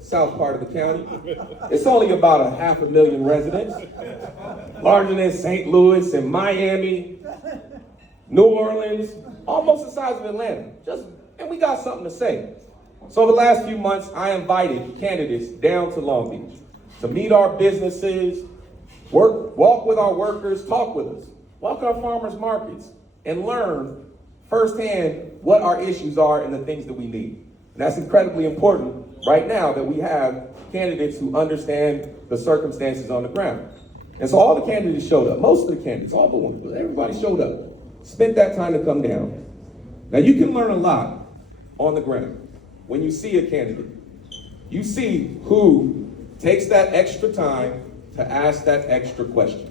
south part of the county. It's only about 500,000 residents, larger than St. Louis and Miami, New Orleans, almost the size of Atlanta. And we got something to say. So over the last few months, I invited candidates down to Long Beach to meet our businesses, walk with our workers, talk with us, walk our farmers markets, and learn firsthand what our issues are and the things that we need. And that's incredibly important right now that we have candidates who understand the circumstances on the ground. And so all the candidates showed up, most of the candidates, all but one, everybody showed up, spent that time to come down. Now you can learn a lot on the ground when you see a candidate. You see who takes that extra time to ask that extra question,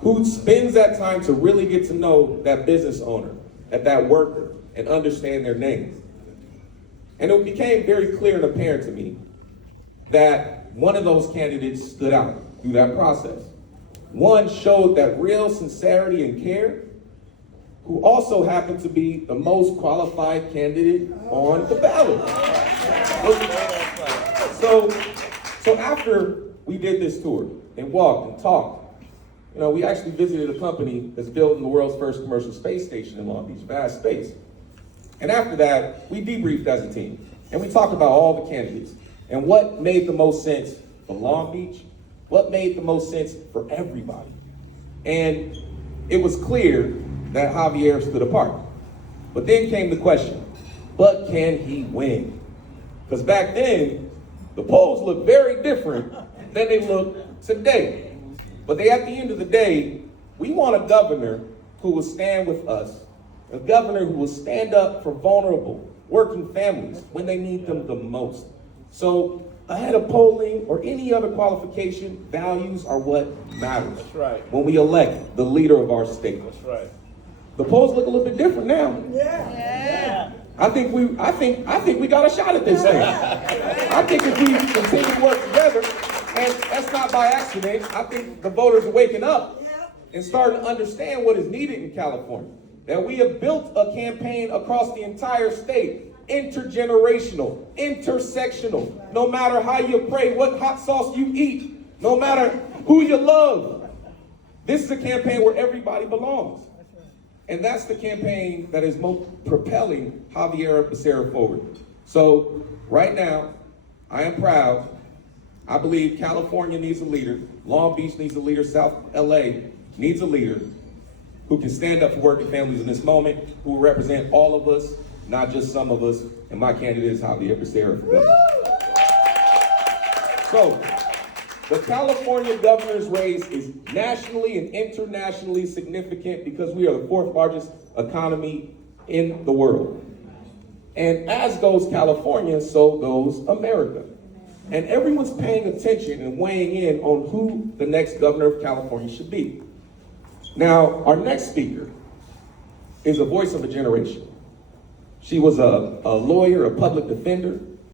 who spends that time to really get to know that business owner, that worker, and understand their names. And it became very clear and apparent to me that one of those candidates stood out through that process. One showed that real sincerity and care, who also happened to be the most qualified candidate on the ballot. So after we did this tour and walked and talked, we actually visited a company that's building the world's first commercial space station in Long Beach, vast space. And after that, we debriefed as a team, and we talked about all the candidates and what made the most sense for Long Beach, what made the most sense for everybody. And it was clear that Javier stood apart. But then came the question, but can he win? Because back then, the polls looked very different than they look today. But at the end of the day, we want a governor who will stand with us, a governor who will stand up for vulnerable, working families when they need them the most. So ahead of polling or any other qualification, values are what matters. That's right. When we elect the leader of our state. That's right. The polls look a little bit different now. Yeah. I think we got a shot at this thing. I think if we continue to work together, and that's not by accident, I think the voters are waking up and starting to understand what is needed in California. That we have built a campaign across the entire state, intergenerational, intersectional, no matter how you pray, what hot sauce you eat, no matter who you love. This is a campaign where everybody belongs. And that's the campaign that is most propelling Xavier Becerra forward. So right now, I am proud. I believe California needs a leader. Long Beach needs a leader. South LA needs a leader who can stand up for working families in this moment, who will represent all of us, not just some of us. And my candidate is Xavier Becerra for governor. So the California governor's race is nationally and internationally significant because we are the fourth largest economy in the world. And as goes California, so goes America. And everyone's paying attention and weighing in on who the next governor of California should be. Now, our next speaker is a voice of a generation. She was a lawyer, a public defender.